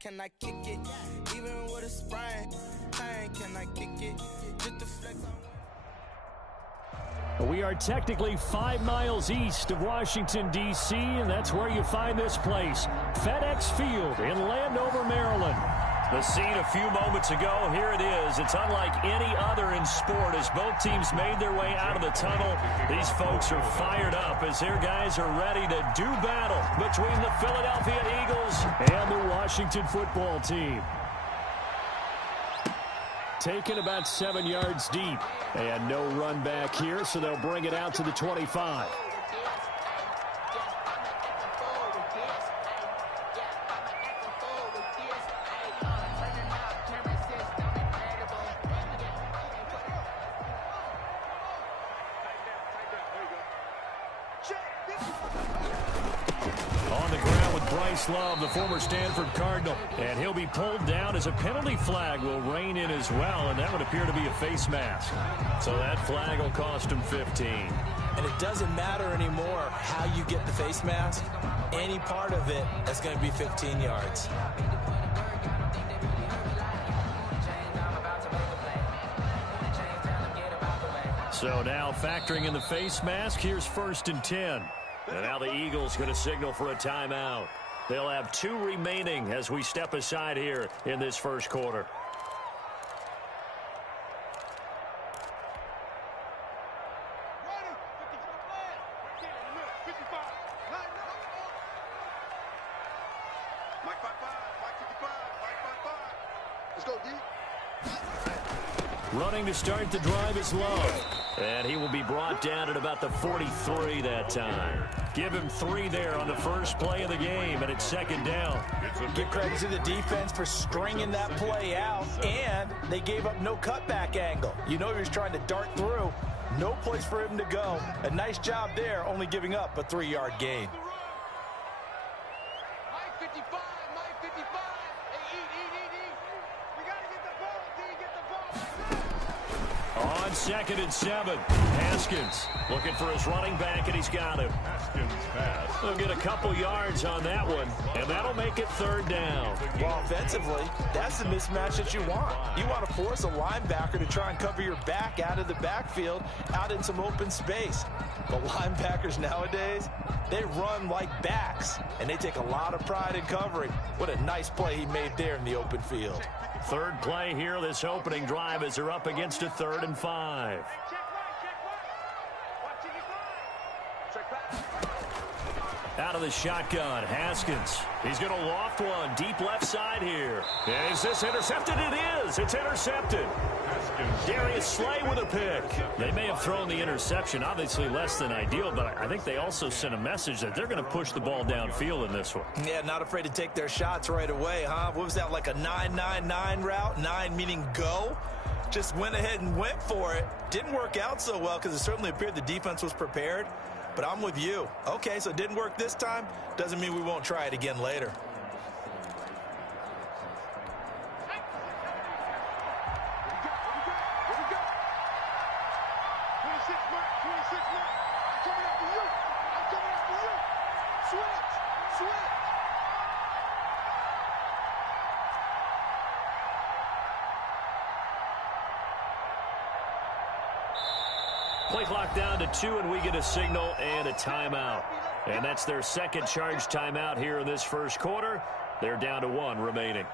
can I kick it? Even with a sprain, pain, can I kick it? Just to flex on. We are technically 5 miles east of Washington, D.C., and that's where you find this place, FedEx Field in Landover, Maryland. The scene a few moments ago, here it is. It's unlike any other in sport as both teams made their way out of the tunnel. These folks are fired up as their guys are ready to do battle between the Philadelphia Eagles and the Washington football team. Taken about 7 yards deep. And no run back here, so they'll bring it out to the 25. Love, the former Stanford Cardinal, and he'll be pulled down as a penalty flag will rein in as well, and that would appear to be a face mask. So that flag will cost him 15. And it doesn't matter anymore how you get the face mask. Any part of it is going to be 15 yards. So now factoring in the face mask, here's 1st and 10. And now the Eagles going to signal for a timeout. They'll have 2 remaining as we step aside here in this first quarter. Running to start the drive is Love. And he will be brought down at about the 43 that time. Give him 3 there on the first play of the game, and it's second down. Give credit to the defense for stringing that play out, and they gave up no cutback angle. You know he was trying to dart through. No place for him to go. A nice job there, only giving up a 3-yard gain. On 2nd and 7, Haskins looking for his running back, and he's got him. Haskins pass. They'll get a couple yards on that one, and that'll make it 3rd down. Well, offensively, that's the mismatch that you want. You want to force a linebacker to try and cover your back out of the backfield, out in some open space. The linebackers nowadays, they run like backs, and they take a lot of pride in covering. What a nice play he made there in the open field. 3rd play here, this opening drive, as they're up against a 3rd and 5. Out of the shotgun, Haskins. He's going to loft one deep left side here. And is this intercepted? It is. It's intercepted. Darius Slay with a pick. They may have thrown the interception, obviously less than ideal, but I think they also sent a message that they're going to push the ball downfield in this one. Yeah, not afraid to take their shots right away, huh? What was that, like a 9-9-9 route? 9 meaning go? Just went ahead and went for it. Didn't work out so well because it certainly appeared the defense was prepared. But I'm with you. Okay, so it didn't work this time. Doesn't mean we won't try it again later. Play clock down to 2, and we get a signal and a timeout. And that's their second charge timeout here in this first quarter. They're down to 1 remaining.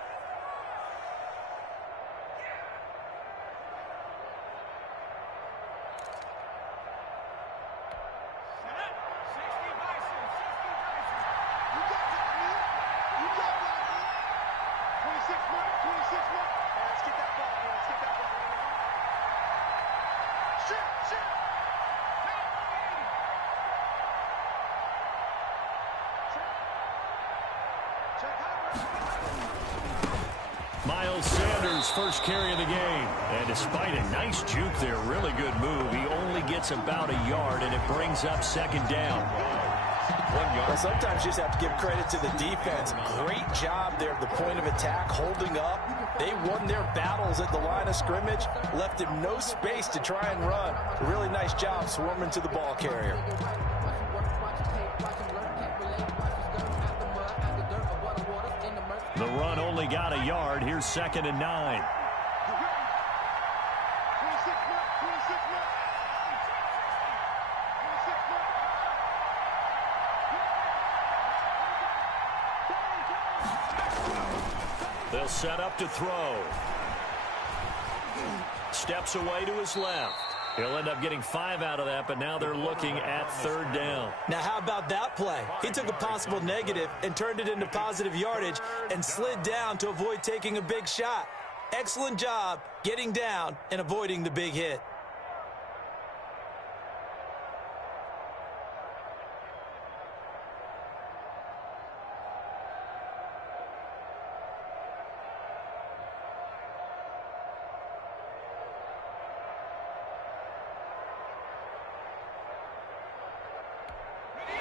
First carry of the game, and despite a nice juke there, really good move, he only gets about a yard, and it brings up second down. 1 yard. Well, sometimes you just have to give credit to the defense. Great job there at the point of attack, holding up. They won their battles at the line of scrimmage, left him no space to try and run. A really nice job swarming to the ball carrier. The run only only got a yard. Here's 2nd and 9. They'll set up to throw. Steps away to his left. He'll end up getting 5 out of that, but now they're looking at 3rd down. Now, how about that play? He took a possible negative and turned it into positive yardage and slid down to avoid taking a big shot. Excellent job getting down and avoiding the big hit.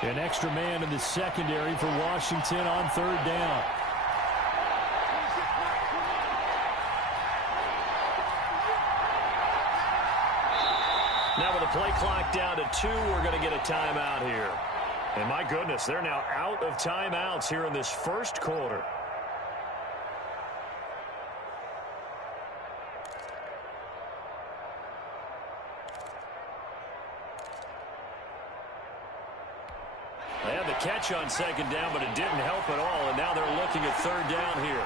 An extra man in the secondary for Washington on 3rd down. Now with the play clock down to 2, we're going to get a timeout here. And my goodness, they're now out of timeouts here in this first quarter. They had the catch on 2nd down, but it didn't help at all, and now they're looking at 3rd down here.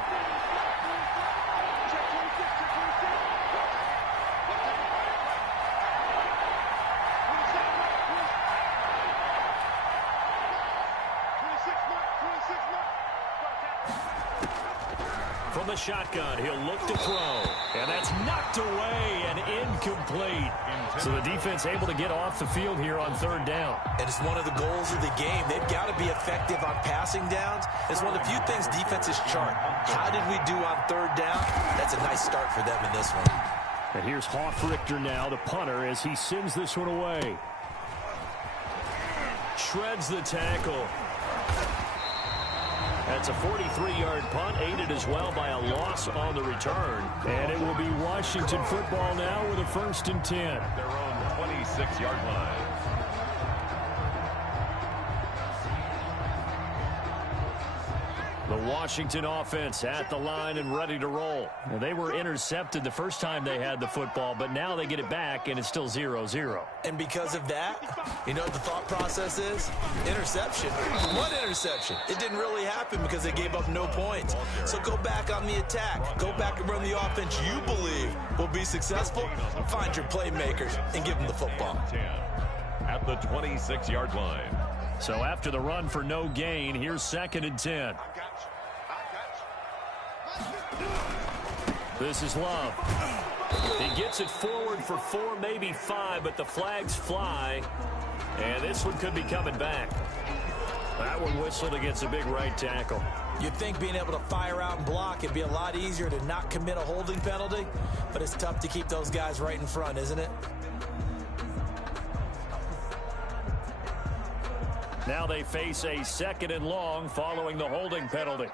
From the shotgun, he'll look to throw. And that's knocked away and incomplete. So the defense able to get off the field here on 3rd down. And it's one of the goals of the game. They've got to be effective on passing downs. It's one of the few things defenses chart. How did we do on 3rd down? That's a nice start for them in this one. And here's Hofrichter now, the punter, as he sends this one away. Shreds the tackle. That's a 43-yard punt, aided as well by a loss on the return. And it will be Washington football now with a 1st and 10. Their own 26-yard line. The Washington offense at the line and ready to roll. Now, they were intercepted the first time they had the football, but now they get it back, and it's still 0-0. And because of that, you know what the thought process is? Interception. One interception. It didn't really happen because they gave up no points. So go back on the attack. Go back and run the offense you believe will be successful. Find your playmakers and give them the football. At the 26-yard line. So after the run for no gain, here's 2nd and 10. This is Love. He gets it forward for 4, maybe 5, but the flags fly. And this one could be coming back. That one whistled against a big right tackle. You'd think being able to fire out and block it'd be a lot easier to not commit a holding penalty, but it's tough to keep those guys right in front, isn't it? Now they face a 2nd and long following the holding penalty.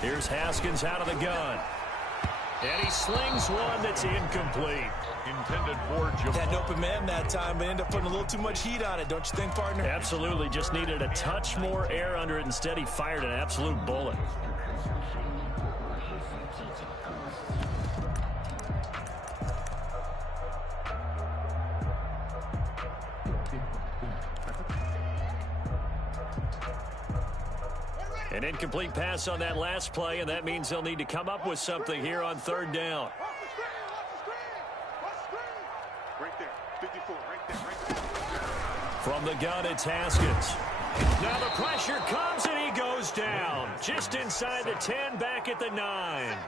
Here's Haskins out of the gun. And he slings one that's incomplete. Intended for Jamal. Had an open man that time, but ended up putting a little too much heat on it, don't you think, partner? Absolutely. Just needed a touch more air under it. Instead, he fired an absolute bullet. An incomplete pass on that last play, and that means they'll need to come up with something here on 3rd down. Right there, 54, right there. From the gun, it's Haskins. Now the pressure comes, and he goes down. Just inside the 10, back at the 9.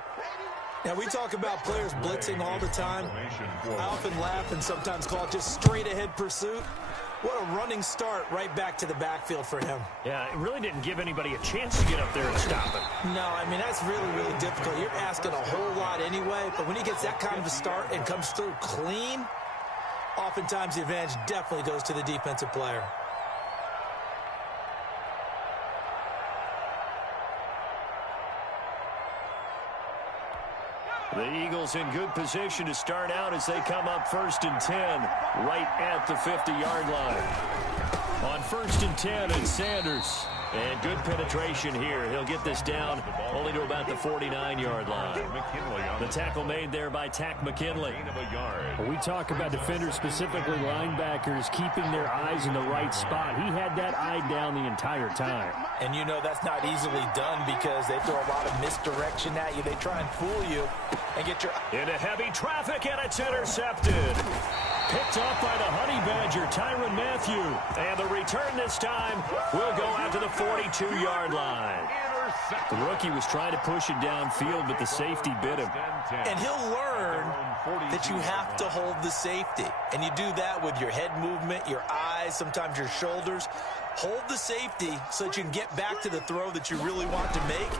Now, we talk about players blitzing all the time. I often laugh and sometimes call it just straight-ahead pursuit. What a running start right back to the backfield for him. Yeah, it really didn't give anybody a chance to get up there and stop it. No, I mean, that's really, really difficult. You're asking a whole lot anyway, but when he gets that kind of a start and comes through clean, oftentimes the advantage definitely goes to the defensive player. The Eagles in good position to start out as they come up 1st and 10 right at the 50-yard line. On 1st and 10, it's Sanders. And good penetration here. He'll get this down only to about the 49-yard line. The tackle made there by Tack McKinley. When we talk about defenders, specifically linebackers, keeping their eyes in the right spot. He had that eye down the entire time. And you know that's not easily done because they throw a lot of misdirection at you. They try and fool you and get your... Into heavy traffic, and it's intercepted. Picked up by the Honey Badger, Tyrann Mathieu. And the return this time will go out to the 42-yard line. The rookie was trying to push it downfield, but the safety bit him. And he'll learn that you have to hold the safety. And you do that with your head movement, your eyes, sometimes your shoulders. Hold the safety so that you can get back to the throw that you really want to make.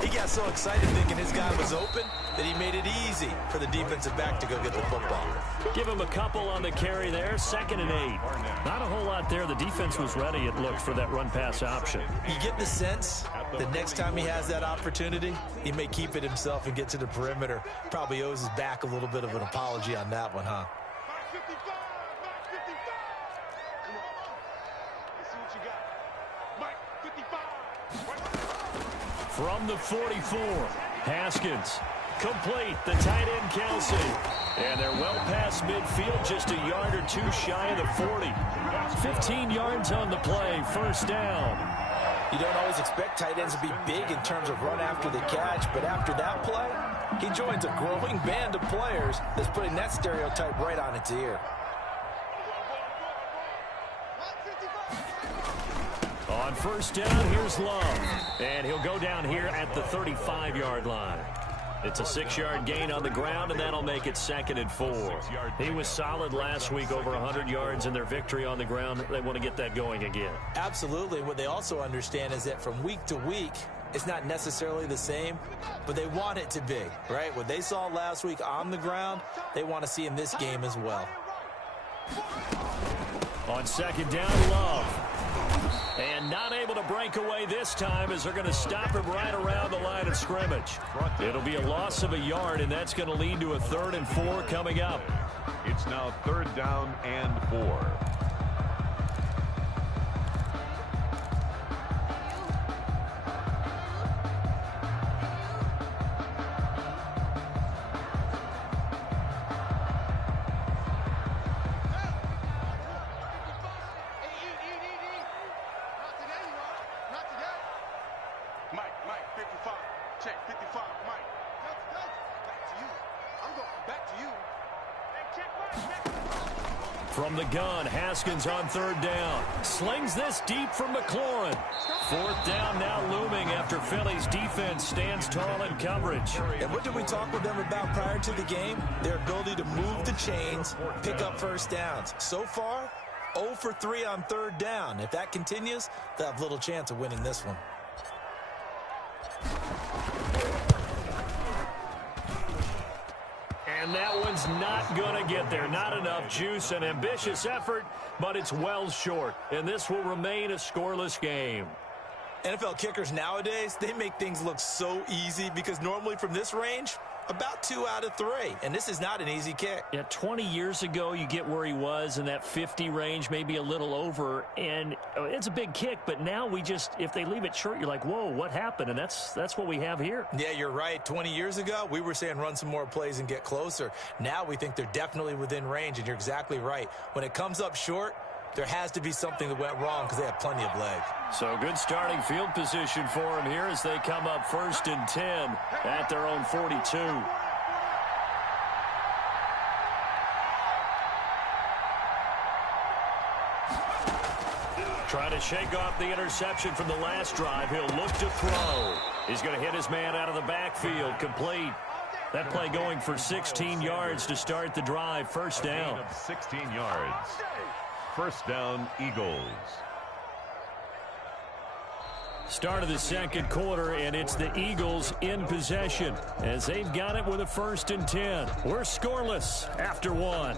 He got so excited thinking his guy was open that he made it easy for the defensive back to go get the football. Give him a couple on the carry there, 2nd and 8. Not a whole lot there. The defense was ready, it looked, for that run-pass option. You get the sense the next time he has that opportunity, he may keep it himself and get to the perimeter. Probably owes his back a little bit of an apology on that one, huh? From the 44, Haskins. Complete, the tight end Kelsey. And they're well past midfield, just a yard or two shy of the 40. 15 yards on the play, 1st down. You don't always expect tight ends to be big in terms of run after the catch, but after that play, he joins a growing band of players that's putting that stereotype right on its ear. On 1st down, here's Love. And he'll go down here at the 35-yard line. It's a 6-yard gain on the ground, and that'll make it 2nd and 4. He was solid last week, over 100 yards in their victory on the ground. They want to get that going again. Absolutely. What they also understand is that from week to week, it's not necessarily the same, but they want it to be, right? What they saw last week on the ground, they want to see in this game as well. On 2nd down, Love. And not able to break away this time as they're going to stop him right around the line of scrimmage. It'll be a loss of a yard, and that's going to lead to a 3rd and 4 coming up. It's now 3rd down and 4. From the gun, Haskins on 3rd down. Slings this deep from McLaurin. 4th down now looming after Philly's defense stands tall in coverage. And what did we talk with them about prior to the game? Their ability to move the chains, pick up 1st downs. So far, 0 for 3 on 3rd down. If that continues, they'll have little chance of winning this one. And that one's not going to get there. Not enough juice. An ambitious effort, but it's well short. And this will remain a scoreless game. NFL kickers nowadays, they make things look so easy because normally from this range, about 2 out of 3. And this is not an easy kick. Yeah, 20 years ago, you get where he was in that 50 range, maybe a little over. And it's a big kick, but now we just, if they leave it short, you're like, whoa, what happened? And that's what we have here. Yeah, you're right. 20 years ago, we were saying run some more plays and get closer. Now we think they're definitely within range, and you're exactly right. When it comes up short, there has to be something that went wrong because they have plenty of leg. So good starting field position for them here as they come up 1st and 10 at their own 42. Trying to shake off the interception from the last drive. He'll look to throw. He's going to hit his man out of the backfield. Complete. That play going for 16 yards to start the drive. 1st down. 16 yards. 1st down, Eagles. Start of the 2nd quarter, and it's the Eagles in possession as they've got it with a 1st and 10. We're scoreless after 1.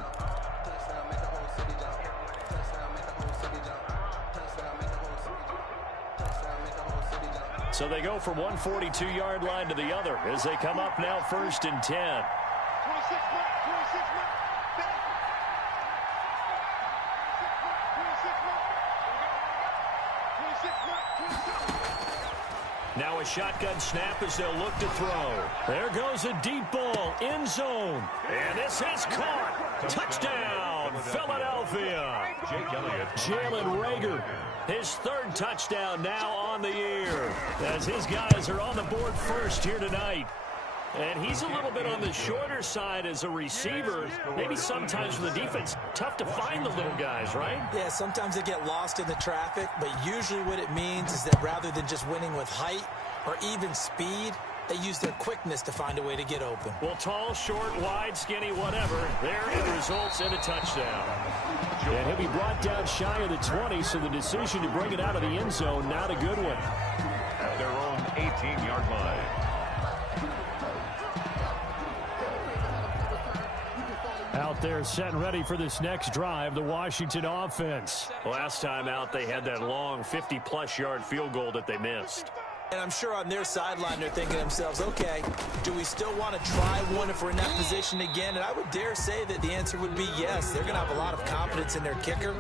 So they go from one 42-yard line to the other as they come up now 1st and 10. Now a shotgun snap as they'll look to throw. There goes a deep ball, end zone. And this is caught. Touchdown, Philadelphia. Jalen Reagor, his third touchdown now on the year, as his guys are on the board first here tonight. And he's a little bit on the shorter side as a receiver. Maybe sometimes for the defense, tough to find the little guys, right? Yeah, sometimes they get lost in the traffic, but usually what it means is that rather than just winning with height or even speed, they use their quickness to find a way to get open. Well, tall, short, wide, skinny, whatever, there it results in a touchdown. And he'll be brought down shy of the 20, so the decision to bring it out of the end zone, not a good one. At their own 18-yard line. Out there set and ready for this next drive, the Washington offense. Last time out, they had that long 50-plus yard field goal that they missed. And I'm sure on their sideline they're thinking to themselves, okay, do we still want to try one if we're in that position again? And I would dare say that the answer would be yes. They're going to have a lot of confidence in their kicker.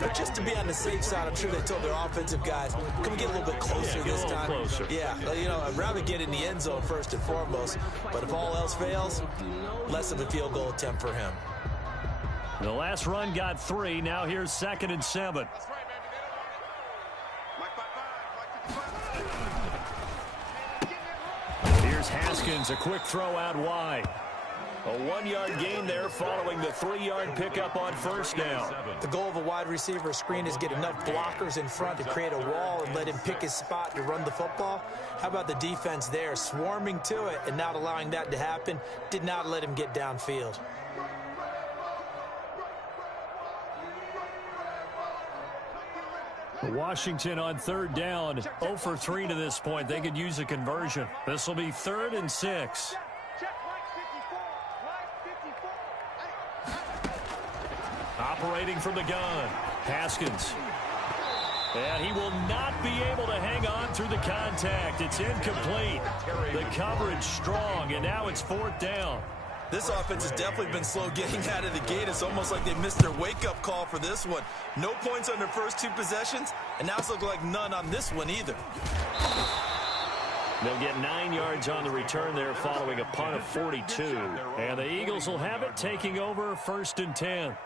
But just to be on the safe side, I'm sure they told their offensive guys, can we get a little bit closer this time? Closer. Yeah, you know, I'd rather get in the end zone first and foremost. But if all else fails, less of a field goal attempt for him. The last run got 3. Now here's 2nd and 7. Here's Haskins, a quick throw out wide. A 1-yard gain there following the 3-yard pickup on first down. The goal of a wide receiver screen is get enough blockers in front to create a wall and let him pick his spot to run the football. How about the defense there, swarming to it and not allowing that to happen? Did not let him get downfield. Washington on 3rd down, 0 for 3 to this point. They could use a conversion. This will be 3rd and 6. Operating from the gun, Haskins. And he will not be able to hang on through the contact. It's incomplete. The coverage strong, and now it's 4th down. This offense has definitely been slow getting out of the gate. It's almost like they missed their wake-up call for this one. No points on their first 2 possessions, and now it's looking like none on this one either. They'll get 9 yards on the return there following a punt of 42. And the Eagles will have it, taking over 1st and 10.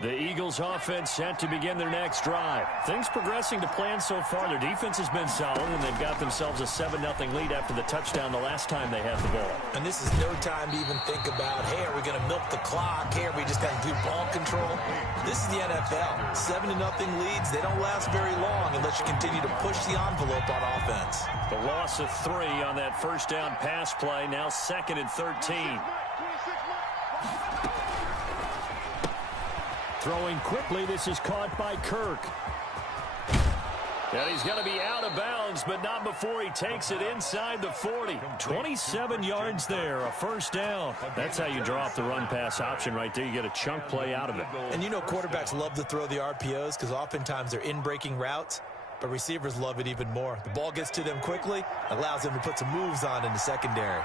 The Eagles offense set to begin their next drive. Things progressing to plan so far. Their defense has been solid, and they've got themselves a 7-0 lead after the touchdown the last time they had the ball. And this is no time to even think about, hey, are we going to milk the clock? Hey, are we just going to do ball control? This is the NFL. 7-0 leads. They don't last very long unless you continue to push the envelope on offense. The loss of 3 on that first down pass play. Now 2nd and 13. Throwing quickly, this is caught by Kirk. And he's going to be out of bounds, but not before he takes it inside the 40. 27 yards there, a first down. That's how you draw up the run-pass option right there. You get a chunk play out of it. And you know quarterbacks love to throw the RPOs because oftentimes they're in-breaking routes, but receivers love it even more. The ball gets to them quickly, allows them to put some moves on in the secondary.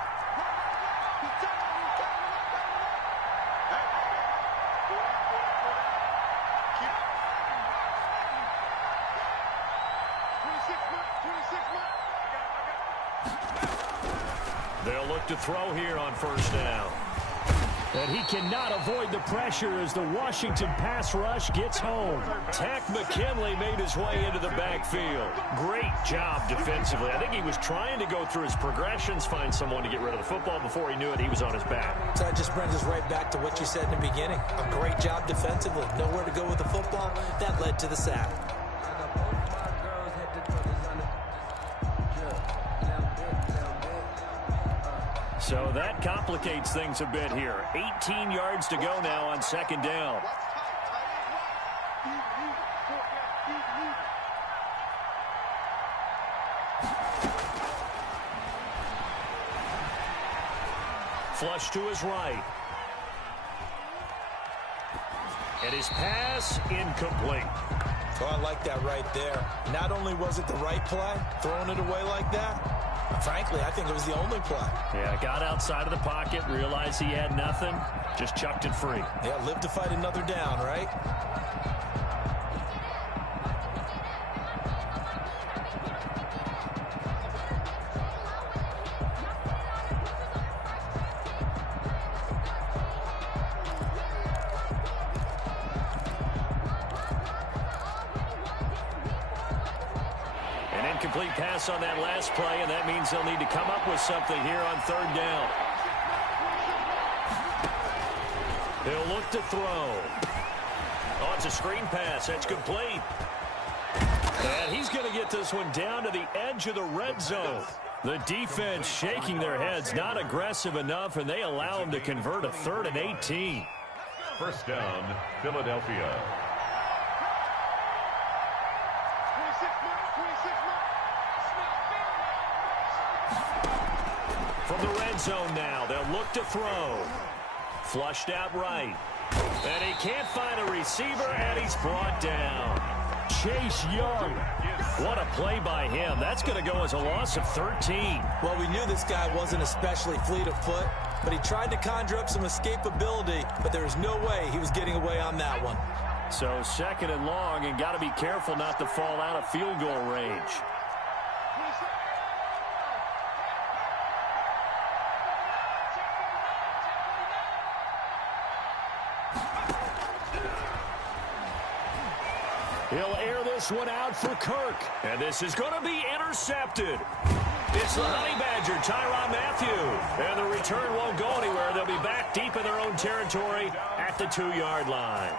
They'll look to throw here on first down. And he cannot avoid the pressure as the Washington pass rush gets home. Takk McKinley made his way into the backfield. Great job defensively. I think he was trying to go through his progressions, find someone to get rid of the football. Before he knew it, he was on his back. So that just brings us right back to what you said in the beginning. A great job defensively. Nowhere to go with the football. That led to the sack. So that complicates things a bit here. 18 yards to go now on second down. Flush to his right. And his pass incomplete. Oh, I like that right there. Not only was it the right play, throwing it away like that, frankly, I think it was the only play. Yeah, got outside of the pocket, realized he had nothing, just chucked it free. Yeah, live to fight another down, right? Incomplete pass on that last play, and that means they'll need to come up with something here on third down. He'll look to throw. Oh, it's a screen pass. That's complete. And he's going to get this one down to the edge of the red zone. The defense shaking their heads, not aggressive enough, and they allow him to convert a 3rd and 18. First down, Philadelphia. From the red zone now, they'll look to throw. Flushed out right. And he can't find a receiver, and he's brought down. Chase Young. What a play by him. That's going to go as a loss of 13. Well, we knew this guy wasn't especially fleet of foot, but he tried to conjure up some escapability, but there was no way he was getting away on that one. So 2nd and long, and got to be careful not to fall out of field goal range. He'll air this one out for Kirk. And this is going to be intercepted. It's the Honey Badger, Tyrann Mathieu. And the return won't go anywhere. They'll be back deep in their own territory at the 2-yard line.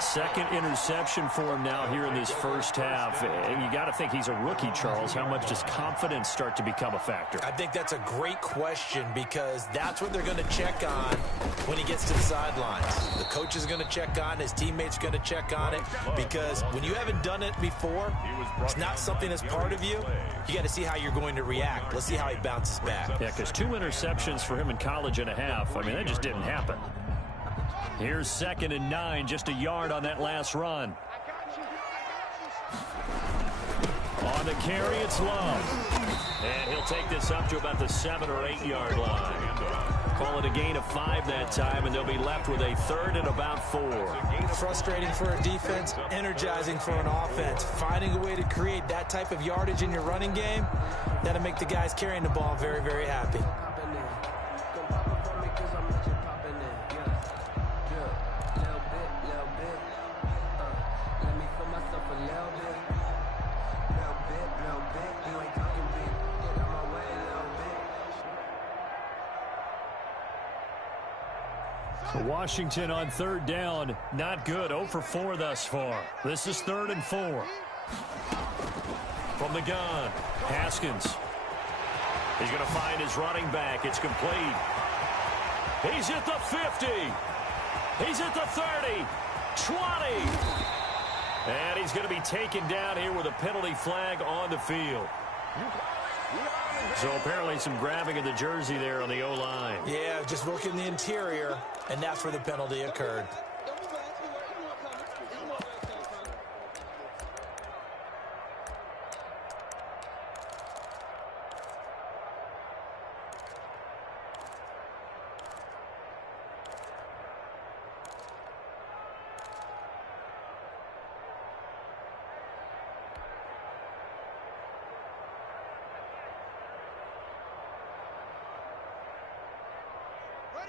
Second interception for him now here in this first half. And you got to think he's a rookie, Charles. How much does confidence start to become a factor? I think that's a great question because that's what they're going to check on when he gets to the sidelines. The coach is going to check on, his teammates are going to check on it because when you haven't done it before, it's not something that's part of you. You got to see how you're going to react. Let's see how he bounces back. Yeah, because 2 interceptions for him in college and a half. I mean, that just didn't happen. Here's 2nd and 9, just a yard on that last run. On the carry, it's Love. And he'll take this up to about the 7 or 8 yard line. Call it a gain of 5 that time, and they'll be left with a 3rd and about 4. Frustrating for a defense, energizing for an offense. Finding a way to create that type of yardage in your running game, that'll make the guys carrying the ball very, very happy. Washington on 3rd down, not good. 0 for 4 thus far. This is 3rd and 4. From the gun, Haskins. He's going to find his running back. It's complete. He's at the 50. He's at the 30. 20. And he's going to be taken down here with a penalty flag on the field. So apparently some grabbing of the jersey there on the O-line. Yeah, just working the interior, and that's where the penalty occurred.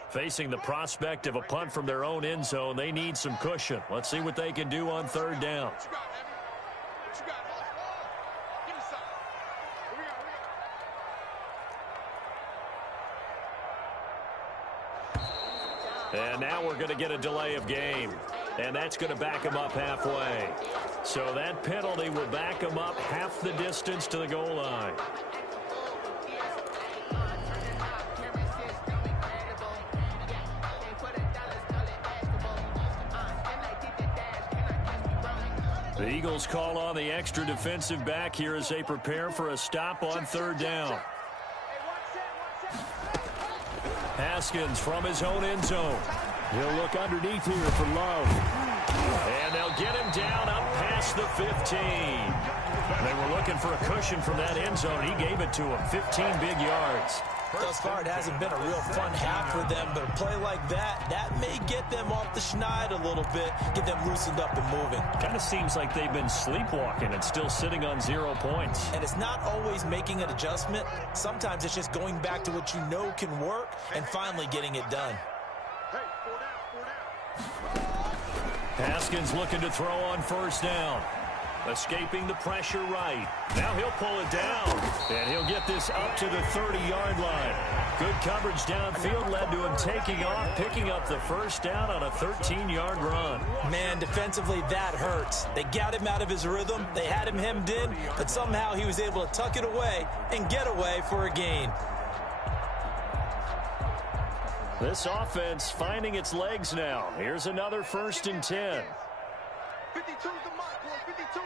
Facing the prospect of a punt from their own end zone, they need some cushion. Let's see what they can do on 3rd down. And now we're going to get a delay of game. And that's going to back them up halfway. So that penalty will back them up half the distance to the goal line. The Eagles call on the extra defensive back here as they prepare for a stop on 3rd down. Haskins from his own end zone. He'll look underneath here for Love. And they'll get him down up past the 15. They were looking for a cushion from that end zone. He gave it to him, 15 big yards. Thus far, it hasn't been a real fun half for them, but a play like that may get them off the schneid a little bit, get them loosened up and moving. Kind of seems like they've been sleepwalking and still sitting on 0 points. And it's not always making an adjustment. Sometimes it's just going back to what you know can work and finally getting it done. Haskins looking to throw on 1st down. Escaping the pressure right. Now he'll pull it down. And he'll get this up to the 30-yard line. Good coverage downfield led to him taking off, picking up the 1st down on a 13-yard run. Man, defensively, that hurts. They got him out of his rhythm. They had him hemmed in, but somehow he was able to tuck it away and get away for a gain. This offense finding its legs now. Here's another 1st and 10. 52's the mark, boy. 52.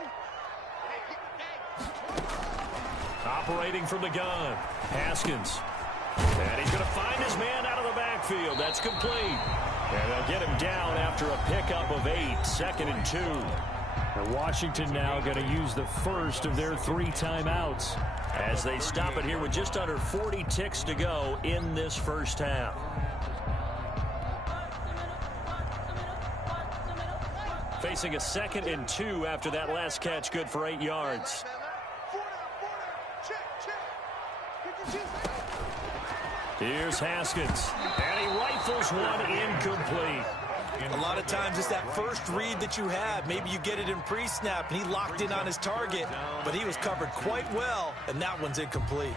Operating from the gun. Haskins. And he's going to find his man out of the backfield. That's complete. And they'll get him down after a pickup of 8. 2nd and 2. And Washington now going to use the first of their 3 timeouts. As they stop it here with just under 40 ticks to go in this first half. Facing a 2nd and 2 after that last catch, good for 8 yards. Here's Haskins, and he rifles one incomplete. A lot of times it's that first read that you have. Maybe you get it in pre-snap, and he locked in on his target, but he was covered quite well, and that one's incomplete.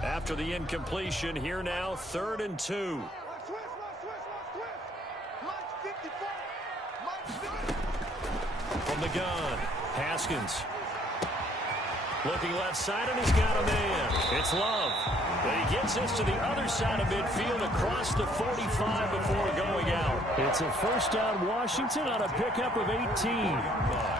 After the incompletion, here now, 3rd and 2. From the gun, Haskins. Looking left side, and he's got a man. It's Love. But he gets this to the other side of midfield across the 45 before going out. It's a 1st down Washington on a pickup of 18.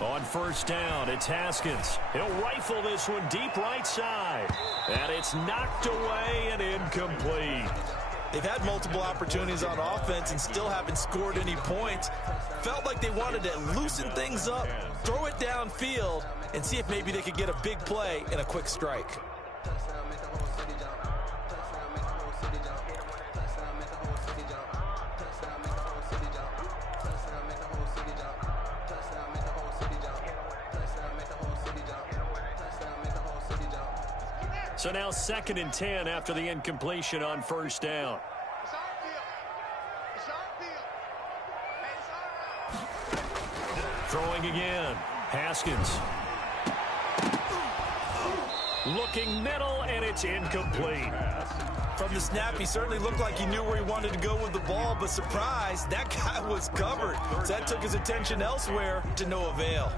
On 1st down, it's Haskins. He'll rifle this one deep right side. And it's knocked away and incomplete. They've had multiple opportunities on offense and still haven't scored any points. Felt like they wanted to loosen things up, throw it downfield, and see if maybe they could get a big play and a quick strike. So now 2nd and 10 after the incompletion on 1st down. Throwing again. Haskins. Looking middle, and it's incomplete. From the snap, he certainly looked like he knew where he wanted to go with the ball, but surprise, that guy was covered. So that took his attention elsewhere to no avail.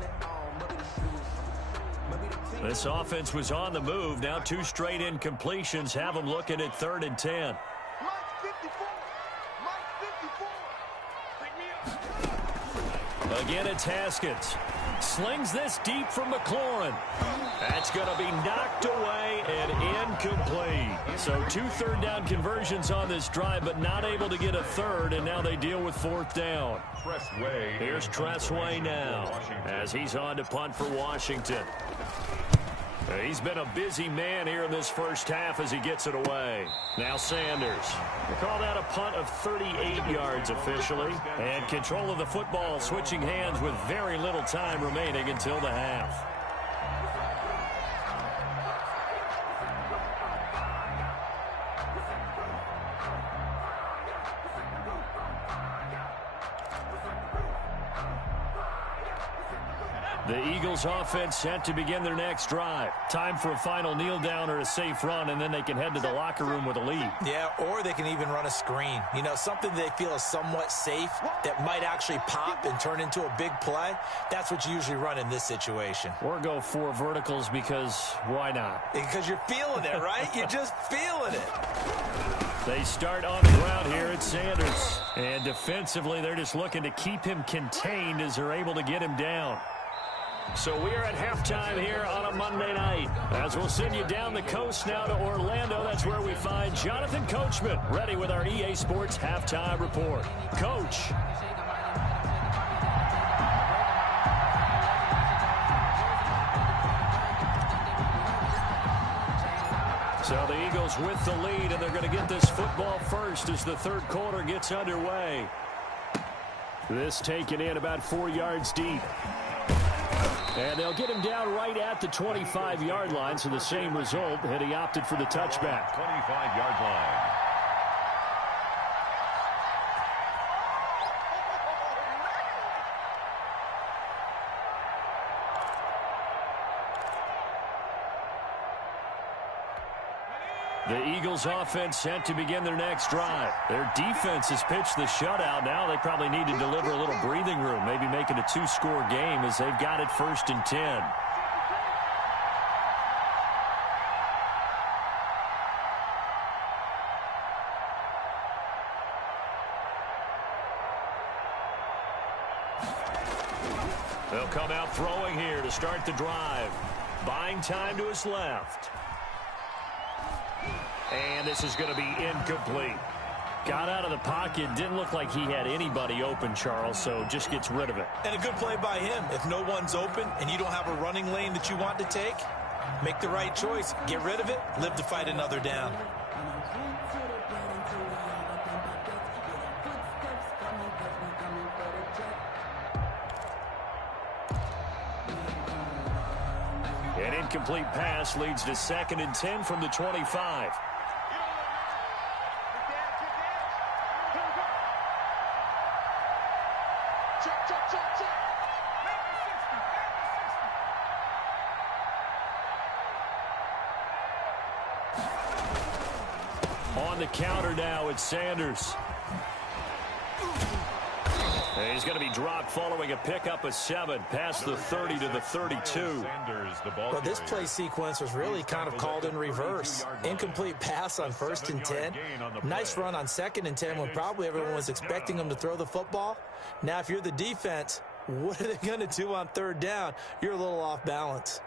This offense was on the move. Now 2 straight incompletions have them looking at 3rd and 10. Again, it's Haskins. Slings this deep from McLaurin. That's going to be knocked away and incomplete. So 2 third-down conversions on this drive, but not able to get a third, and now they deal with 4th down. Here's Tressway now as he's on to punt for Washington. He's been a busy man here in this first half as he gets it away. Now Sanders. We call that a punt of 38 yards officially. And control of the football switching hands with very little time remaining until the half. The Eagles offense set to begin their next drive. Time for a final kneel down or a safe run, and then they can head to the locker room with a lead. Yeah, or they can even run a screen. You know, something they feel is somewhat safe that might actually pop and turn into a big play. That's what you usually run in this situation. Or go 4 verticals because why not? Because you're feeling it, right? You're just feeling it. They start on the ground here at Sanders. And defensively, they're just looking to keep him contained as they're able to get him down. So we are at halftime here on a Monday night. As we'll send you down the coast now to Orlando, that's where we find Jonathan Coachman, ready with our EA Sports Halftime Report. Coach. So the Eagles with the lead, and they're going to get this football first as the third quarter gets underway. This taken in about 4 yards deep. And they'll get him down right at the 25-yard line, so the same result, and he opted for the touchback. 25-yard line. The Eagles offense set to begin their next drive. Their defense has pitched the shutout. Now they probably need to deliver a little breathing room, maybe make it a 2-score game as they've got it 1st and 10. They'll come out throwing here to start the drive. Buying time to his left. And this is going to be incomplete. Got out of the pocket. Didn't look like he had anybody open, Charles, so just gets rid of it. And a good play by him. If no one's open and you don't have a running lane that you want to take, make the right choice. Get rid of it. Live to fight another down. An incomplete pass leads to 2nd and 10 from the 25. On the counter now, it's Sanders. And he's going to be dropped following a pickup of 7 past the 30 to the 32. Well, this play sequence was really kind of called in reverse. Incomplete pass on 1st and 10. Nice run on 2nd and 10 when probably everyone was expecting him to throw the football. Now, if you're the defense, what are they going to do on 3rd down? You're a little off balance.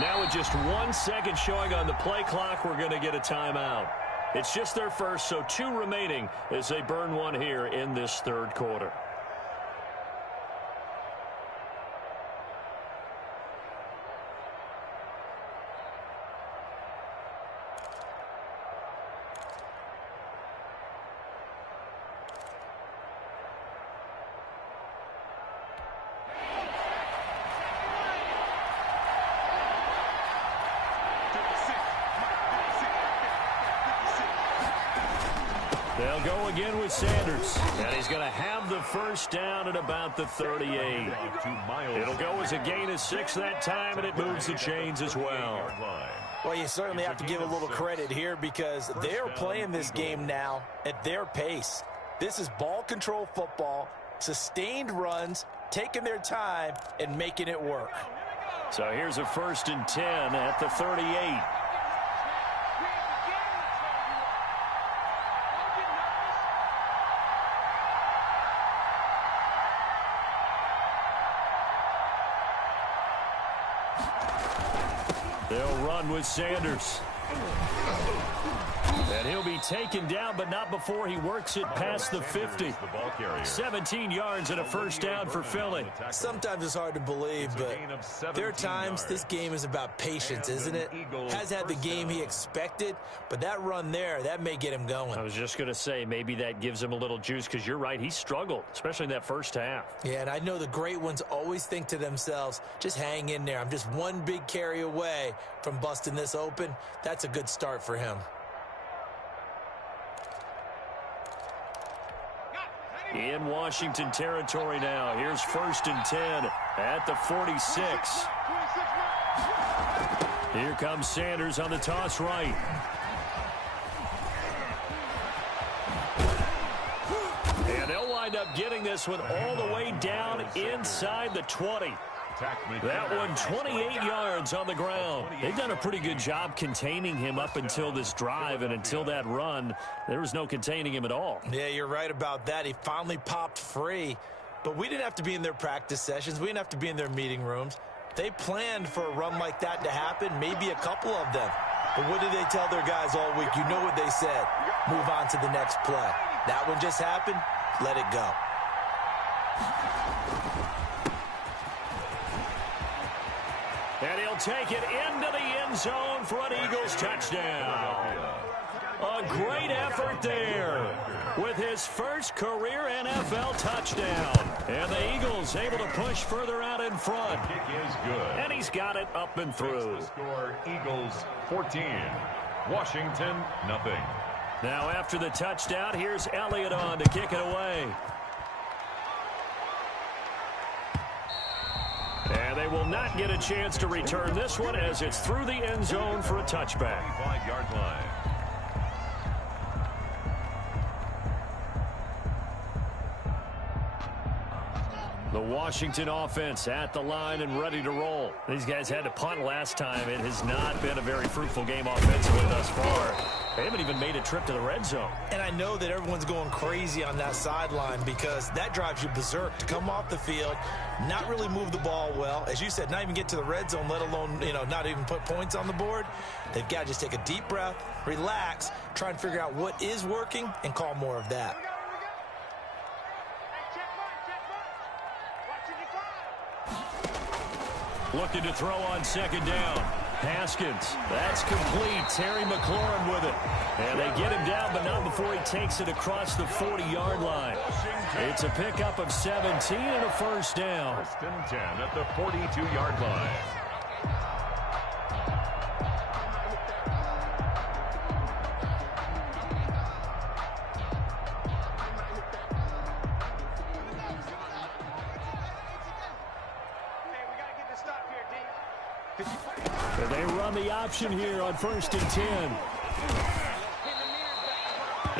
Now with just 1 second showing on the play clock, we're going to get a timeout. It's just their first, so 2 remaining as they burn one here in this third quarter. They'll go again with Sanders. And he's going to have the first down at about the 38. It'll go as a gain of 6 that time, and it moves the chains as well. Well, you certainly have to give a little credit here because they're playing this game now at their pace. This is ball control football, sustained runs, taking their time, and making it work. So here's a 1st and 10 at the 38. They'll run with Sanders. And he'll be taken down, but not before he works it past the 50. 17 yards and a first down for Philly. Sometimes it's hard to believe, but there are times this game is about patience, isn't it? Has had the game he expected, but that run there, that may get him going. I was just going to say, maybe that gives him a little juice, because you're right, he struggled, especially in that first half. Yeah, and I know the great ones always think to themselves, just hang in there. I'm just one big carry away from busting this open. That's a good start for him. In Washington territory now. Here's 1st and 10 at the 46. Here comes Sanders on the toss right. And they'll wind up getting this one all the way down inside the 20. That one 28 yards on the ground. They've done a pretty good job containing him up until this drive, and until that run, there was no containing him at all. Yeah, you're right about that. He finally popped free, but we didn't have to be in their practice sessions. We didn't have to be in their meeting rooms. They planned for a run like that to happen, maybe a couple of them. But what did they tell their guys all week? You know what they said. Move on to the next play. That one just happened. Let it go. And he'll take it into the end zone for an Eagles touchdown. A great effort there with his first career NFL touchdown. And the Eagles able to push further out in front. Kick is good. And he's got it up and through. The score, Eagles 14, Washington nothing. Now after the touchdown, here's Elliott on to kick it away. And they will not get a chance to return this one as it's through the end zone for a touchback. 25-yard line. The Washington offense at the line and ready to roll. These guys had to punt last time. It has not been a very fruitful game offensively thus far. They haven't even made a trip to the red zone. And I know that everyone's going crazy on that sideline because that drives you berserk to come off the field, not really move the ball well. As you said, not even get to the red zone, let alone, not even put points on the board. They've got to just take a deep breath, relax, try and figure out what is working, and call more of that. Looking to throw on second down. Haskins. That's complete. Terry McLaurin with it. And they get him down, but not before he takes it across the 40-yard line. It's a pickup of 17 and a first down. 1st and 10 at the 42-yard line. And they run the option here on 1st and 10.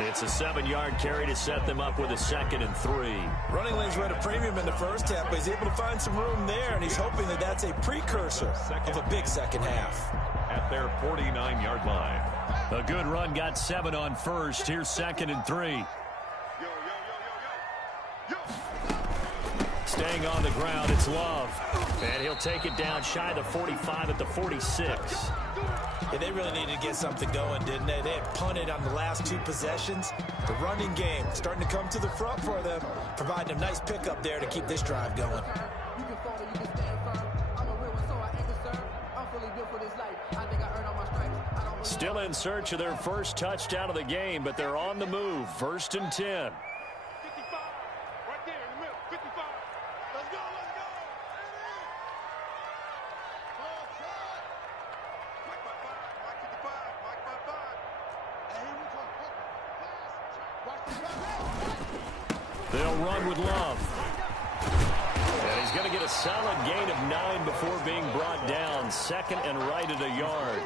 It's a 7-yard carry to set them up with a 2nd and 3. Running lanes were at a premium in the first half, but he's able to find some room there, and he's hoping that that's a precursor of a big second half. At their 49-yard line. A good run got 7 on first. Here's 2nd and 3. Staying on the ground, it's Love. And he'll take it down shy of the 45 at the 46. Yeah, they really needed to get something going, didn't they? They had punted on the last 2 possessions. The running game starting to come to the front for them, providing a nice pickup there to keep this drive going. Still in search of their first touchdown of the game, but they're on the move. 1st and 10. They'll run with Love. And he's going to get a solid gain of 9 before being brought down. 2nd and right at a yard.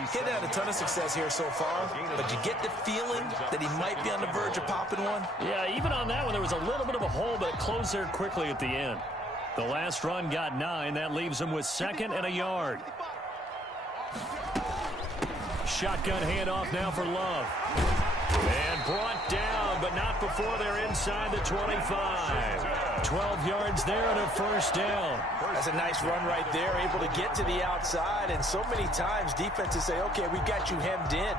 He's had a ton of success here so far, but you get the feeling that he might be on the verge of popping one. Yeah, even on that one, there was a little bit of a hole, but it closed there quickly at the end. The last run got 9. That leaves him with 2nd and a yard. Shotgun handoff now for Love. And brought down but not before they're inside the 25. 12 yards there and a first down. That's a nice run right there, able to get to the outside. And so many times defenses say, okay, we've got you hemmed in.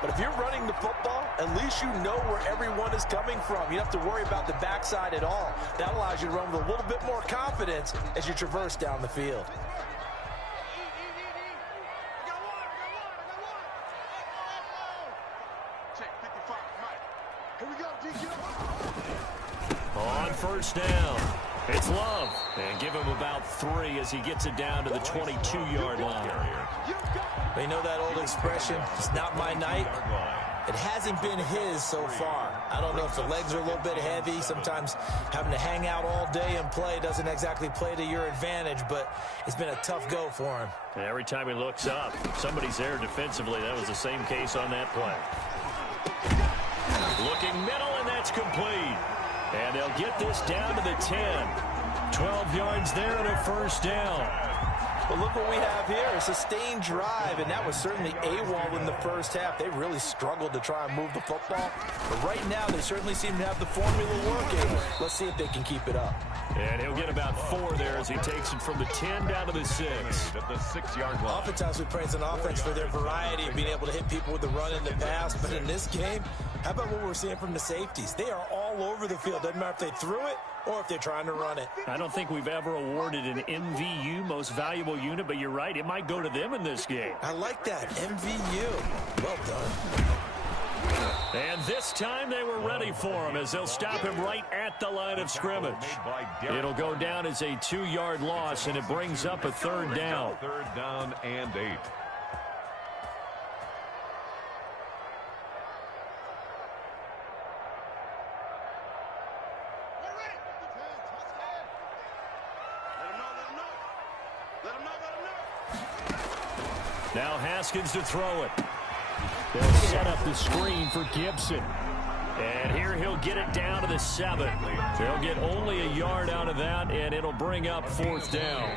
But if you're running the football, at least you know where everyone is coming from. You don't have to worry about the backside at all. That allows you to run with a little bit more confidence as you traverse down the field. On first down, it's Love. And give him about 3 as he gets it down to the 22-yard line. They know that old expression, it's not my night. It hasn't been his so far. I don't know if the legs are a little bit heavy. Sometimes having to hang out all day and play doesn't exactly play to your advantage, but it's been a tough go for him. And every time he looks up, somebody's there defensively. That was the same case on that play. Looking middle, and that's complete. And they'll get this down to the 10. 12 yards there and a first down. But look what we have here, a sustained drive, and that was certainly AWOL in the first half. They really struggled to try and move the football. But right now, they certainly seem to have the formula working. Let's see if they can keep it up. And he'll get about 4 there as he takes it from the 10 down to the 6. At the 6-yard line. Oftentimes we praise an offense for their variety of being able to hit people with the run and the pass. But in this game, how about what we're seeing from the safeties? They are all over the field. Doesn't matter if they threw it or if they're trying to run it. I don't think we've ever awarded an MVU, most valuable unit, but you're right, it might go to them in this game. I like that, MVU. Well done. And this time they were ready for him as they'll stop him right at the line of scrimmage. It'll go down as a 2-yard loss, and it brings up a 3rd down. 3rd down and 8. Now Haskins to throw it. They'll set up the screen for Gibson. And here he'll get it down to the 7. They'll get only a yard out of that, and it'll bring up 4th down.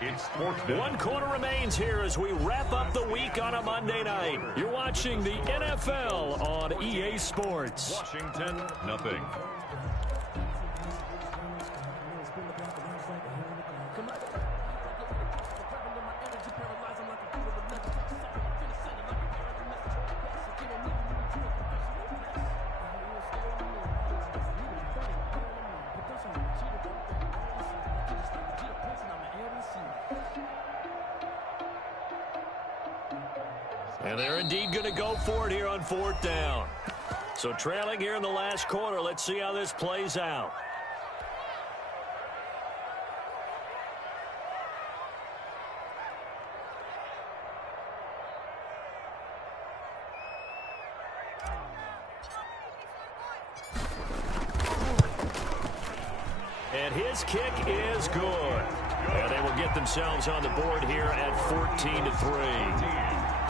It's 4th down. 1 quarter remains here as we wrap up the week on a Monday night. You're watching the NFL on EA Sports. Washington, nothing. And they're indeed going to go for it here on 4th down. So trailing here in the last quarter, let's see how this plays out. And his kick is good. And they will get themselves on the board here at 14-3.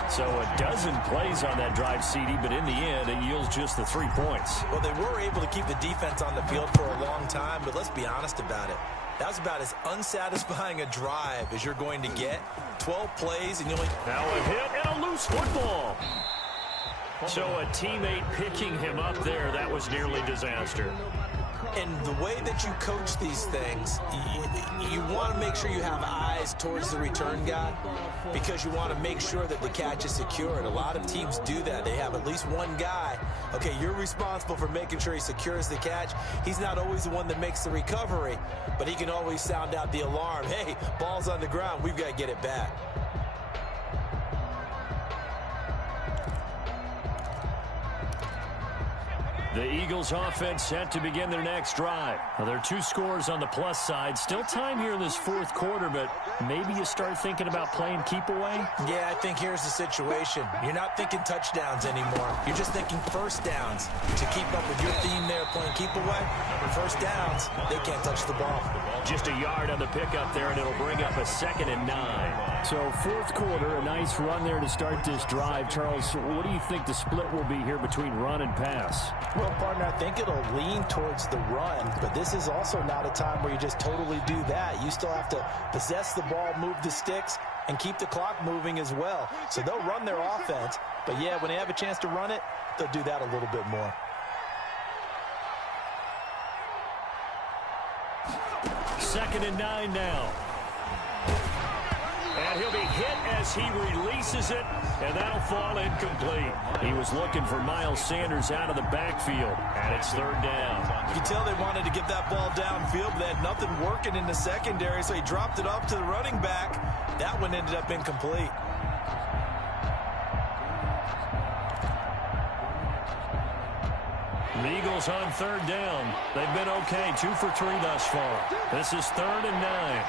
So a dozen plays on that drive, CD, but in the end, it yields just the 3 points. Well, they were able to keep the defense on the field for a long time, but let's be honest about it. That was about as unsatisfying a drive as you're going to get. 12 plays, and you only... Now a hit and a loose football. So a teammate picking him up there, that was nearly disaster. And the way that you coach these things, you want to make sure you have eyes towards the return guy because you want to make sure that the catch is secured. A lot of teams do that. They have at least one guy. Okay, you're responsible for making sure he secures the catch. He's not always the one that makes the recovery, but he can always sound out the alarm. Hey, ball's on the ground. We've got to get it back. The Eagles offense set to begin their next drive. Now, there are 2 scores on the plus side. Still time here in this 4th quarter, but maybe you start thinking about playing keep away? Yeah, I think here's the situation. You're not thinking touchdowns anymore. You're just thinking first downs. To keep up with your theme there, playing keep away, first downs, they can't touch the ball. Just a yard on the pickup there, and it'll bring up a 2nd and 9. So 4th quarter, a nice run there to start this drive. Charles, what do you think the split will be here between run and pass? Well, partner, I think it'll lean towards the run, but this is also not a time where you just totally do that. You still have to possess the ball, move the sticks, and keep the clock moving as well. So they'll run their offense, but yeah, when they have a chance to run it, they'll do that a little bit more. 2nd and 9 now. And he'll be hit as he releases it, and that'll fall incomplete. He was looking for Miles Sanders out of the backfield, and it's 3rd down. You can tell they wanted to get that ball downfield, but they had nothing working in the secondary, so he dropped it off to the running back. That one ended up incomplete. The Eagles on 3rd down. They've been okay, 2 for 3 thus far. This is 3rd and 9.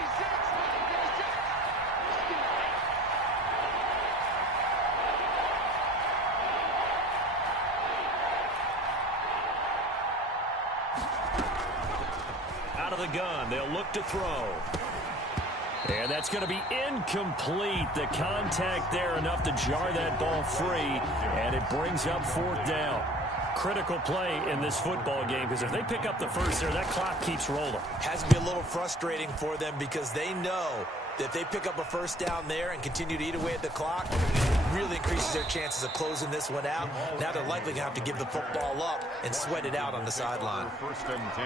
Out of the gun, they'll look to throw. And that's going to be incomplete. The contact there enough to jar that ball free, and it brings up 4th down. Critical play in this football game, because if they pick up the first there, that clock keeps rolling. Has to be a little frustrating for them because they know that if they pick up a first down there and continue to eat away at the clock, it really increases their chances of closing this one out. Now they're likely going to have to give the football up and sweat it out on the sideline. 1st and 10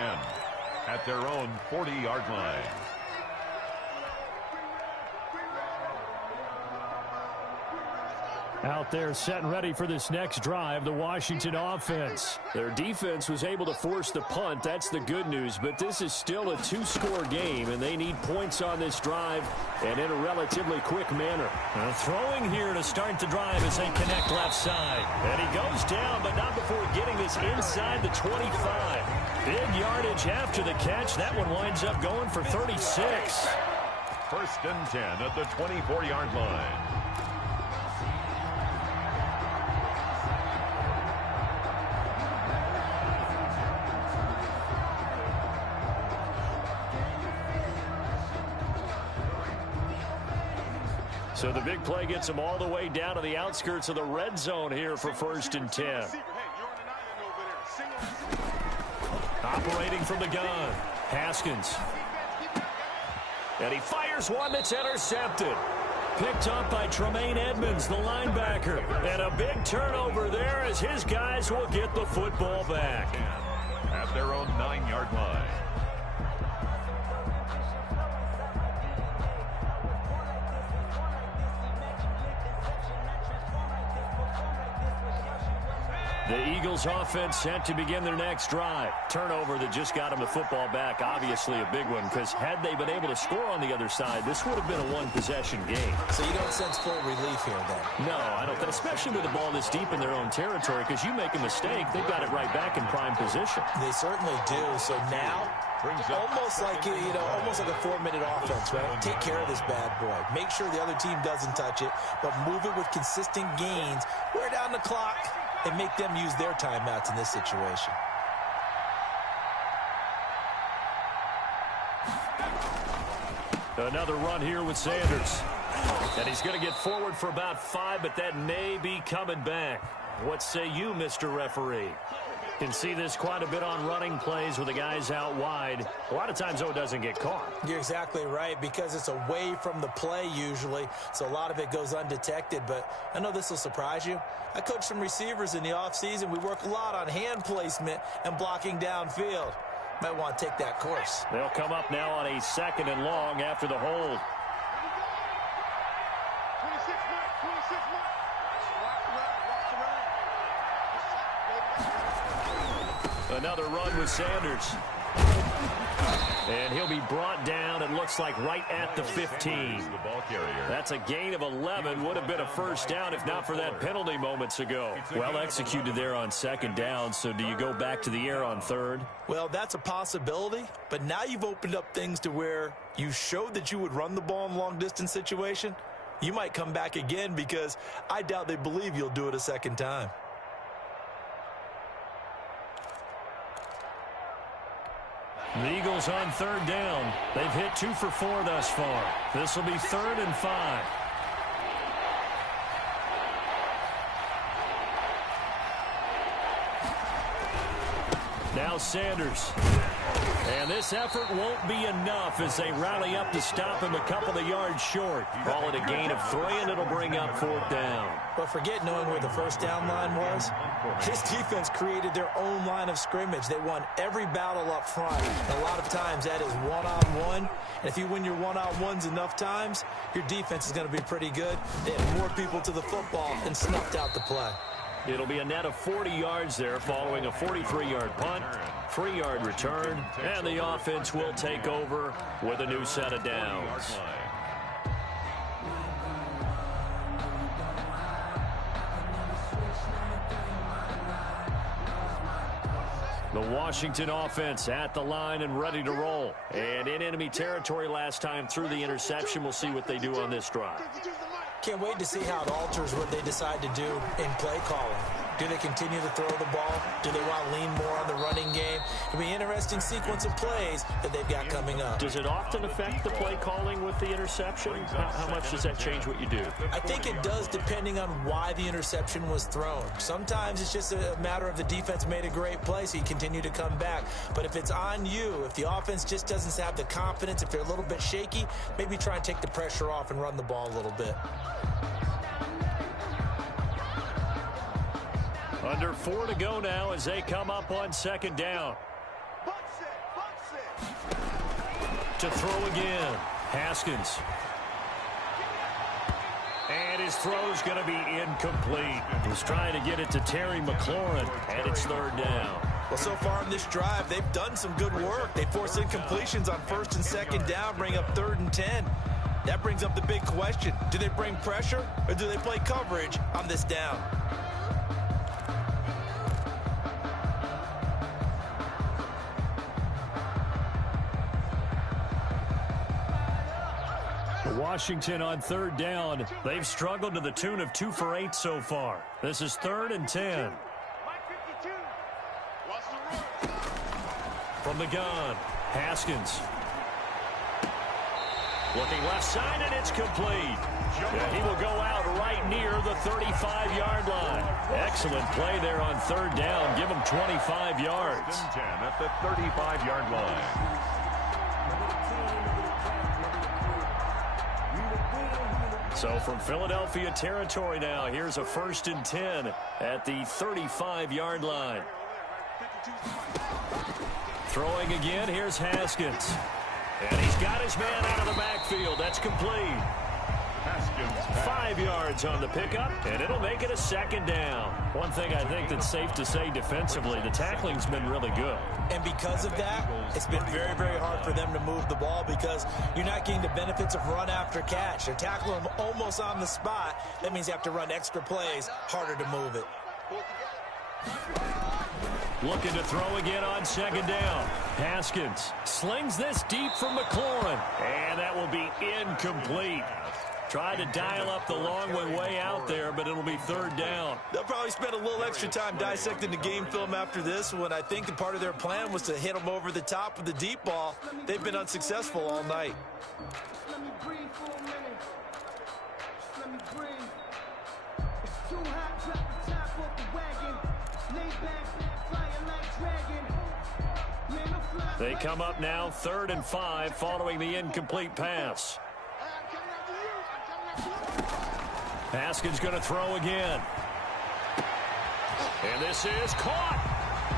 at their own 40-yard line. Out there set and ready for this next drive, the Washington offense. Their defense was able to force the punt. That's the good news, but this is still a 2-score game, and they need points on this drive and in a relatively quick manner. Throwing here to start the drive as they connect left side. And he goes down, but not before getting this inside the 25. Big yardage after the catch. That one winds up going for 36. 1st and 10 at the 24-yard line. So the big play gets them all the way down to the outskirts of the red zone here for 1st and 10. Operating from the gun, Haskins. And he fires one that's intercepted. Picked up by Tremaine Edmonds, the linebacker. And a big turnover there as his guys will get the football back. At their own 9-yard line. The Eagles offense set to begin their next drive. Turnover that just got them the football back. Obviously a big one, because had they been able to score on the other side, this would have been a one-possession game. So you don't sense full relief here then? No, I don't. Especially with the ball this deep in their own territory, because you make a mistake, they've got it right back in prime position. They certainly do. So now, almost like almost like a 4-minute offense, right? Take care of this bad boy. Make sure the other team doesn't touch it, but move it with consistent gains. Wear down the clock and make them use their timeouts in this situation. Another run here with Sanders. And he's going to get forward for about 5, but that may be coming back. What say you, Mr. Referee? Can see this quite a bit on running plays with the guys out wide. A lot of times, though, it doesn't get caught. You're exactly right, because it's away from the play usually, so a lot of it goes undetected. But I know this will surprise you. I coach some receivers in the offseason. We work a lot on hand placement and blocking downfield. Might want to take that course. They'll come up now on a 2nd and long after the hold. 26 mark. Another run with Sanders. And he'll be brought down, it looks like, right at the 15. The ball carrier. That's a gain of 11. Would have been a first down if not for that penalty moments ago. Well executed there on 2nd down. So do you go back to the air on 3rd? Well, that's a possibility, but now you've opened up things to where you showed that you would run the ball in a long-distance situation. You might come back again, because I doubt they believe you'll do it a second time. The Eagles on 3rd down. They've hit 2 for 4 thus far. This will be 3rd and 5. Now Miles Sanders. And this effort won't be enough as they rally up to stop him a couple of yards short. Call it a gain of 3, and it'll bring up 4th down. But forget knowing where the first down line was. This defense created their own line of scrimmage. They won every battle up front. And a lot of times that is one-on-one. And if you win your one-on-ones enough times, your defense is going to be pretty good. They had more people to the football and snuffed out the play. It'll be a net of 40 yards there following a 43-yard punt, 3-yard return, and the offense will take over with a new set of downs. The Washington offense at the line and ready to roll. And in enemy territory last time through the interception. We'll see what they do on this drive. Can't wait to see how it alters what they decide to do in play calling. Do they continue to throw the ball? Do they want to lean more on the running game? It'll be an interesting sequence of plays that they've got coming up. Does it often affect the play calling with the interception? How much does that change what you do? I think it does depending on why the interception was thrown. Sometimes it's just a matter of the defense made a great play, so you continue to come back. But if it's on you, if the offense just doesn't have the confidence, if they're a little bit shaky, maybe try and take the pressure off and run the ball a little bit. Under 4 to go now as they come up on 2nd down. To throw again, Haskins. And his throw's going to be incomplete. He's trying to get it to Terry McLaurin, and it's 3rd down. Well, so far in this drive, they've done some good work. They forced incompletions on 1st and 2nd down, bring up 3rd and 10. That brings up the big question. Do they bring pressure, or do they play coverage on this down? Washington on 3rd down. They've struggled to the tune of 2 for 8 so far. This is 3rd and 10. From the gun, Haskins. Looking left side, and it's complete. And he will go out right near the 35-yard line. Excellent play there on 3rd down. Give him 25 yards. 10 at the 35-yard line. So from Philadelphia territory now, here's a 1st and 10 at the 35-yard line. Throwing again, here's Haskins. And he's got his man out of the backfield. That's complete. 5 yards on the pickup, and it'll make it a 2nd down. One thing I think that's safe to say defensively, the tackling's been really good. And because of that, it's been very, very hard for them to move the ball because you're not getting the benefits of run after catch. They're tackling them almost on the spot. That means you have to run extra plays, harder to move it. Looking to throw again on 2nd down. Haskins slings this deep from McLaurin, and that will be incomplete. Tried to dial up the long way out there, but it'll be 3rd down. They'll probably spend a little extra time dissecting the game film after this one. I think part of their plan was to hit them over the top with the deep ball. They've been unsuccessful all night. Let me breathe for a minute. Let me breathe. It's too hot, drop the top off the wagon. Lay back, flying like dragon. Man, I'm flying. They come up now 3rd and 5 following the incomplete pass. Haskins going to throw again. And this is caught.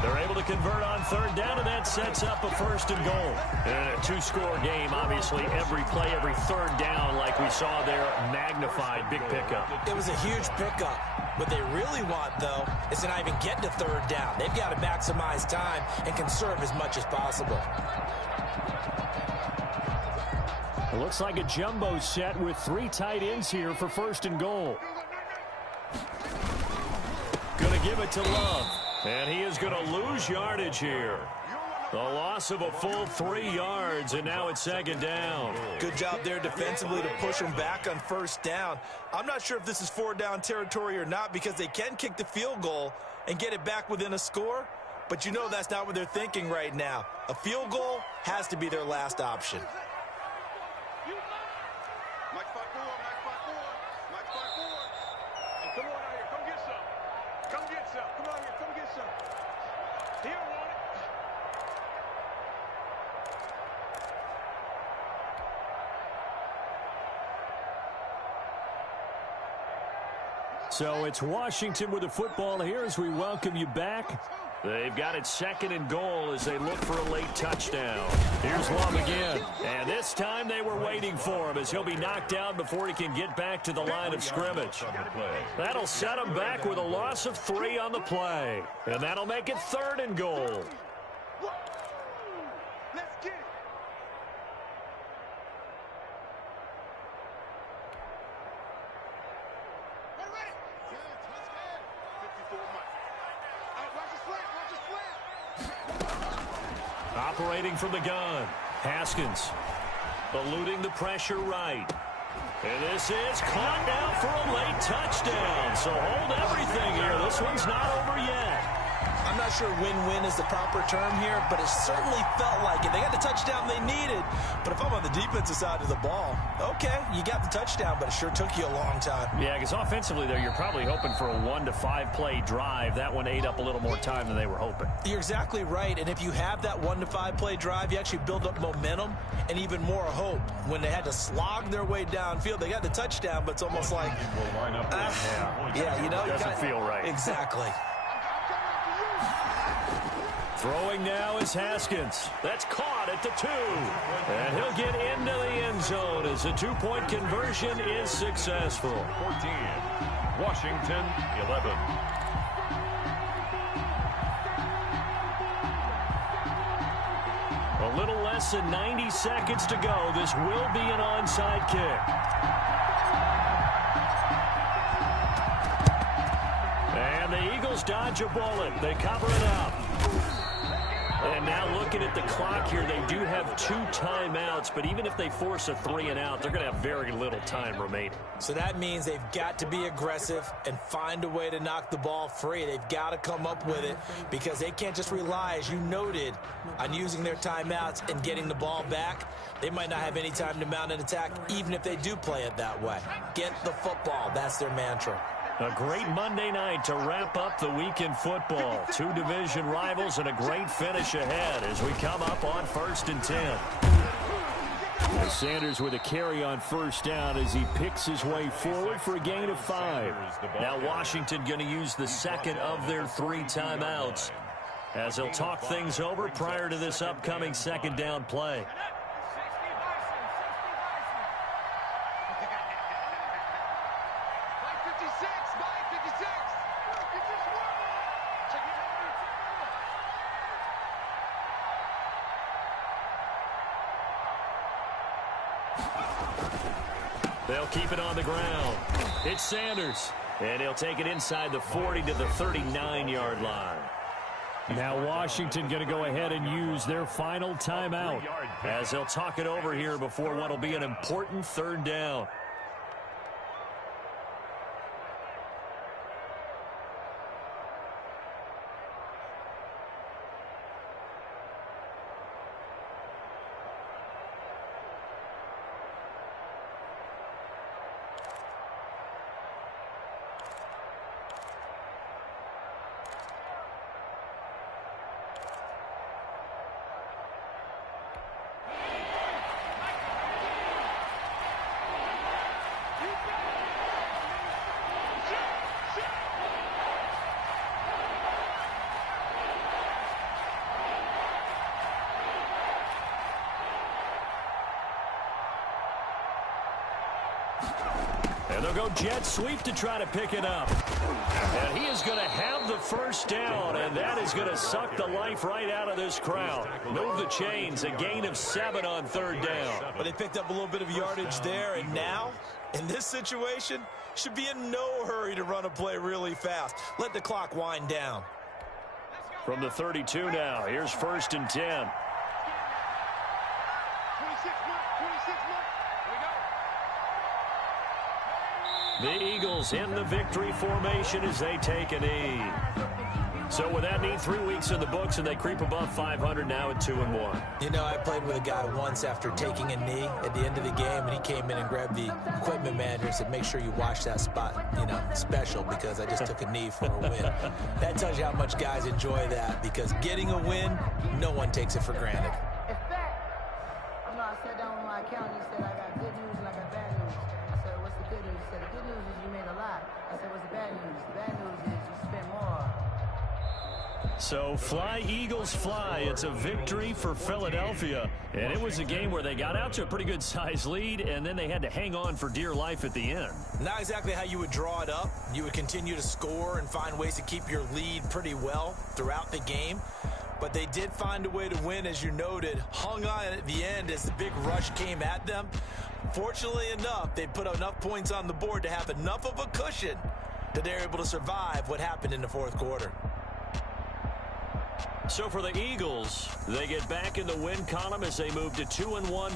They're able to convert on 3rd down, and that sets up a 1st and goal. And a 2-score game, obviously, every play, every 3rd down, like we saw there, magnified, big pickup. It was a huge pickup. What they really want, though, is to not even get to 3rd down. They've got to maximize time and conserve as much as possible. It looks like a jumbo set with 3 tight ends here for 1st and goal. Going to give it to Love. And he is going to lose yardage here. The loss of a full 3 yards, and now it's 2nd down. Good job there defensively to push them back on 1st down. I'm not sure if this is 4-down territory or not because they can kick the field goal and get it back within a score. But you know that's not what they're thinking right now. A field goal has to be their last option. So it's Washington with the football here as we welcome you back. They've got it 2nd and goal as they look for a late touchdown. Here's Love again. And this time they were waiting for him as he'll be knocked down before he can get back to the line of scrimmage. That'll set him back with a loss of 3 on the play. And that'll make it 3rd and goal. Operating from the gun, Haskins eluding the pressure right. And this is caught now for a late touchdown. So hold everything here. This one's not over yet. I'm not sure win-win is the proper term here, but it certainly felt like it. They got the touchdown they needed, but if I'm on the defensive side of the ball, okay, you got the touchdown, but it sure took you a long time. Yeah, because offensively, though, you're probably hoping for a 1 to 5 play drive. That one ate up a little more time than they were hoping. You're exactly right, and if you have that 1 to 5 play drive, you actually build up momentum and even more hope. When they had to slog their way downfield, they got the touchdown, but it's almost like, Doesn't feel right. Exactly. Throwing now is Haskins. That's caught at the 2. And he'll get into the end zone as the 2-point conversion is successful. 14, Washington 11. A little less than 90 seconds to go. This will be an onside kick. And the Eagles dodge a bullet. They cover it up. And now looking at the clock here, they do have 2 timeouts, but even if they force a 3 and out, they're going to have very little time remaining. So that means they've got to be aggressive and find a way to knock the ball free. They've got to come up with it because they can't just rely, as you noted, on using their timeouts and getting the ball back. They might not have any time to mount an attack, even if they do play it that way. Get the football. That's their mantra. A great Monday night to wrap up the week in football. 2 division rivals and a great finish ahead as we come up on 1st and 10. Sanders with a carry on 1st down as he picks his way forward for a gain of 5. Now Washington going to use the 2nd of their 3 timeouts as they'll talk things over prior to this upcoming 2nd down play. They'll keep it on the ground. It's Sanders. And he'll take it inside the 40 to the 39-yard line. Now Washington going to go ahead and use their final timeout as they'll talk it over here before what will be an important 3rd down. And they'll go jet sweep to try to pick it up. And he is going to have the 1st down, and that is going to suck the life right out of this crowd. Move the chains, a gain of 7 on 3rd down. But they picked up a little bit of yardage there, and now, in this situation, should be in no hurry to run a play really fast. Let the clock wind down. From the 32 now, here's 1st and 10. The Eagles in the victory formation as they take a knee. So with that knee, 3 weeks in the books, and they creep above 500 now at 2-1. You know, I played with a guy once after taking a knee at the end of the game, and he came in and grabbed the equipment manager and said, make sure you wash that spot, special, because I just took a knee for a win. That tells you how much guys enjoy that, because getting a win, no one takes it for granted. In fact, I sat down with my accountant. He said, I got good news and I got bad news. I said, what's the good news? He said, the good news is you made a lot. I I said, what's the bad news? The bad news is you spent more. So fly, Eagles, fly. It's a victory for Philadelphia. And it was a game where they got out to a pretty good size lead, and then they had to hang on for dear life at the end. Not exactly how you would draw it up. You would continue to score and find ways to keep your lead pretty well throughout the game. But they did find a way to win, as you noted. Hung on at the end as the big rush came at them. Fortunately enough, they put enough points on the board to have enough of a cushion that they're able to survive what happened in the fourth quarter. So for the Eagles, they get back in the win column as they move to 2-1.